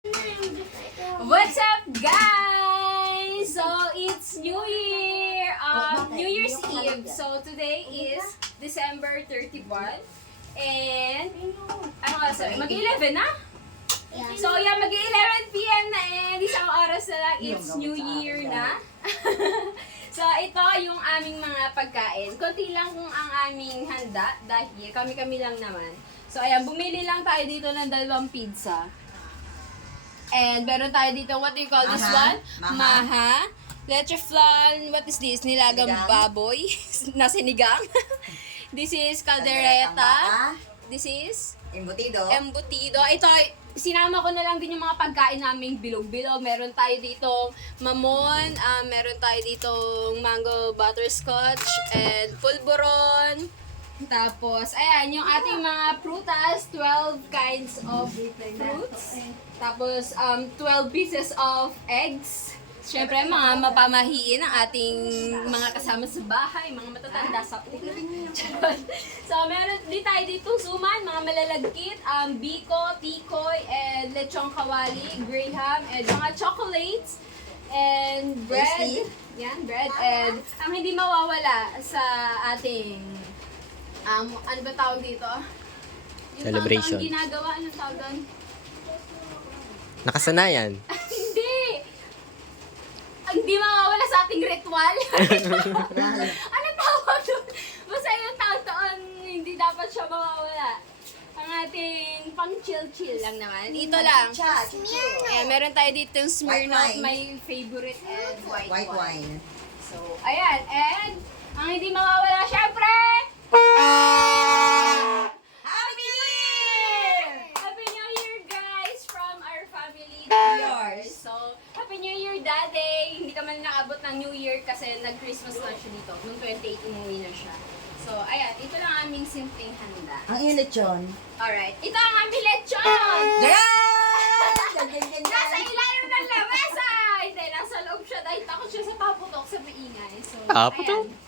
What's up, guys? So, it's New Year! New Year's Eve. So, today is December 31. And, ano nga, mag-11 na? So, yeah, mag-11 p.m. na and isang oras na lang, it's New Year na. So, ito yung aming mga pagkain. Konti lang kung ang aming handa dahil kami-kami lang naman. So, ayan, bumili lang tayo dito ng 2 pizza. And meron tayo dito, what do you call this one? Maha. Leche flan, what is this? Nilagang baboy na sinigang. This is caldereta. This is? Embutido. Ito, sinama ko na lang din yung mga pagkain naming bilog-bilog. Meron tayo dito mamon, meron tayo dito mango butterscotch, and pulboron. Tapos, ayan, yung ating mga prutas, 12 kinds of fruits. Tapos, 12 pieces of eggs. Siyempre, mga mapamahiin ang ating mga kasama sa bahay, mga matatanda sa ulo. So, meron din tayo ditong suman, mga malalagkit, biko, tikoy, and lechong kawali, graham, and mga chocolates, and bread. Yan, bread. And ang hindi mawawala sa ating, ano ba tawag dito? Yung Celebration. taon-taon ginagawa, anong tawag doon? Nakasanayan. Hindi! Hindi mawawala sa ating ritual. Ano tawag doon? Basta yung taon-taon, hindi dapat siya mawawala. Ang ating pang chill-chill lang naman. Ito lang. Ayan, meron tayo dito yung Smirnoff, my favorite, and white wine. So, ayan. And, ang hindi mawawala, syempre, Happy New Year! Happy New Year, guys, from our family to yours. So, Happy New Year, Daddy! Hindi ka man nakabot ng New Year kasi nag-Christmas na siya dito. Noong 28, umuwi na siya. So, ayan, ito lang aming simpleng handa. Ang init yun. Alright, ito ang aming lechon! Nasa ilalim ng lamesa! Hindi, nasa loob siya dahil takot siya sa paputok sa maingay. So, Paputok? ayan.